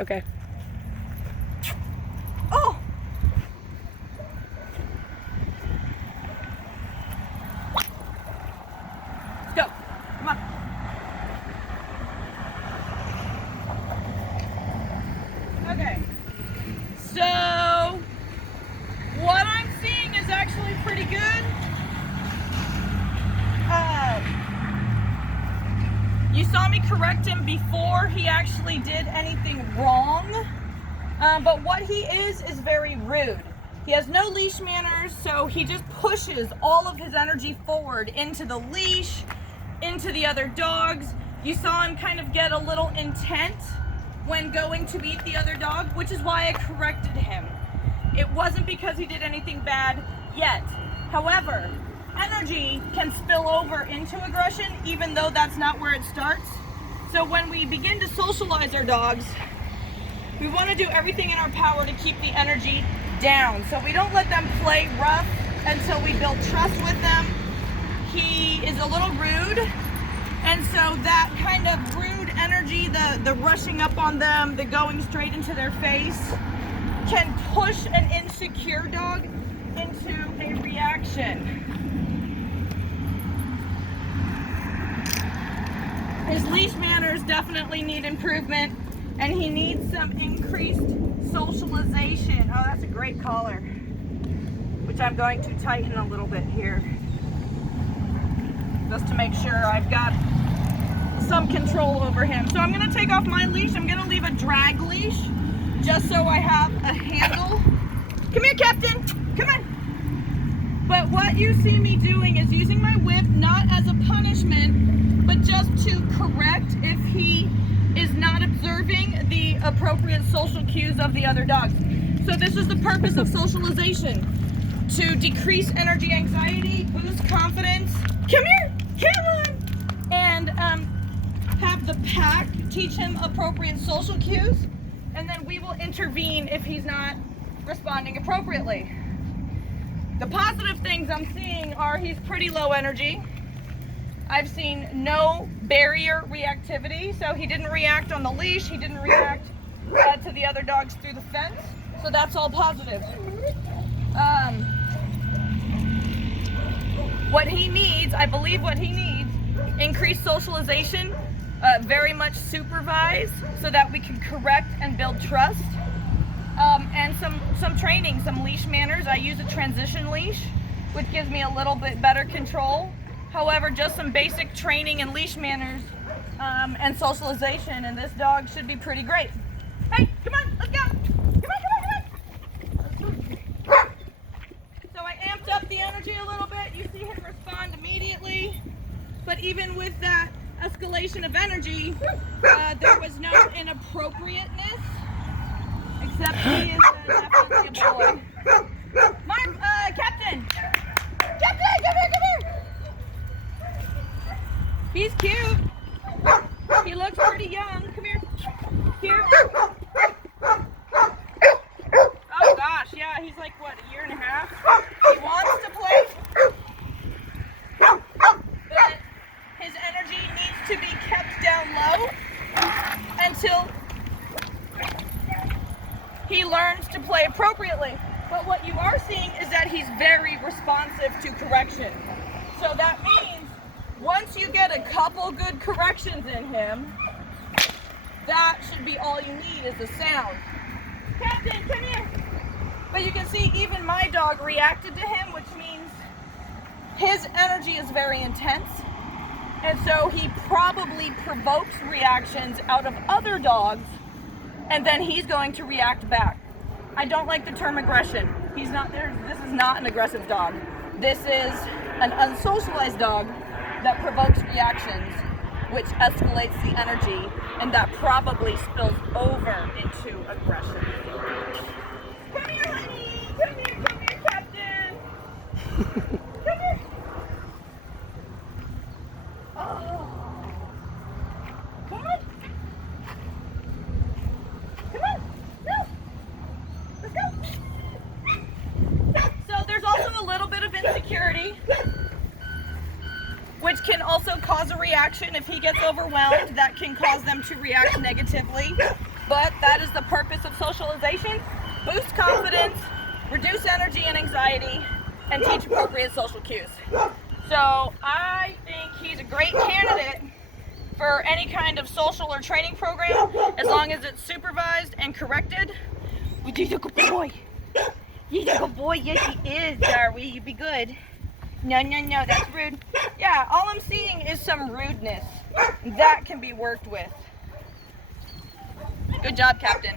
Okay. Oh! Let's go. Come on. Okay. So, what I'm seeing is actually pretty good. You saw me correct him before he actually did anything wrong. But what he is very rude. He has no leash manners, so he just pushes all of his energy forward into the leash, into the other dogs. You saw him kind of get a little intense when going to beat the other dog, which is why I corrected him. It wasn't because he did anything bad yet. However, energy can spill over into aggression, even though that's not where it starts. So when we begin to socialize our dogs, we want to do everything in our power to keep the energy down. So we don't let them play rough until we build trust with them. He is a little rude, and so that kind of rude energy, the rushing up on them, the going straight into their face, can push an insecure dog into a reaction. His leash manners definitely need improvement, and he needs some increased socialization. Oh, that's a great collar, which I'm going to tighten a little bit here, just to make sure I've got some control over him. So I'm gonna take off my leash. I'm gonna leave a drag leash, just so I have a handle. Come here, Captain, come on. But what you see me doing is using my whip, not as a punishment, but just to correct if he is not observing the appropriate social cues of the other dogs. So this is the purpose of socialization, to decrease energy anxiety, boost confidence. Come here, come on! And have the pack teach him appropriate social cues, and then we will intervene if he's not responding appropriately. The positive things I'm seeing are he's pretty low energy. I've seen no barrier reactivity, so he didn't react on the leash, he didn't react to the other dogs through the fence, so that's all positive. What he needs, I believe what he needs, increased socialization, very much supervise so that we can correct and build trust, and some training, some leash manners. I use a transition leash, which gives me a little bit better control. However, just some basic training and leash manners and socialization, and this dog should be pretty great. Hey, come on, let's go. Come on, come on, come on. So I amped up the energy a little bit. You see him respond immediately. But even with that escalation of energy, there was no inappropriateness, except he is definitely a boy. Captain! Captain, come here! He's cute. He looks pretty young. Come here. Here. Oh gosh, yeah, he's like, what, a year and a half? He wants to play, but his energy needs to be kept down low until he learns to play appropriately. But what you are seeing is that he's very responsive to correction. So that means once you get a couple good corrections in him, that should be all you need is the sound. Captain, come here. But you can see even my dog reacted to him, which means his energy is very intense. And so he probably provokes reactions out of other dogs, and then he's going to react back. I don't like the term aggression. He's not there. This is not an aggressive dog. This is an unsocialized dog that provokes reactions, which escalates the energy, and that probably spills over into aggression. Come here, honey! Come here, Captain! Come here! Oh! Come on! Come on! No! Let's go! So there's also a little bit of insecurity, which can also cause a reaction. If he gets overwhelmed, that can cause them to react negatively. But that That is the purpose of socialization. Boost confidence, reduce energy and anxiety, and teach appropriate social cues. So I think he's a great candidate for any kind of social or training program, as long as it's supervised and corrected. He's a good boy. He's a good boy. Yes, he is, Darby. You be good. No, that's rude. Yeah, all I'm seeing is some rudeness. That can be worked with. Good job, Captain.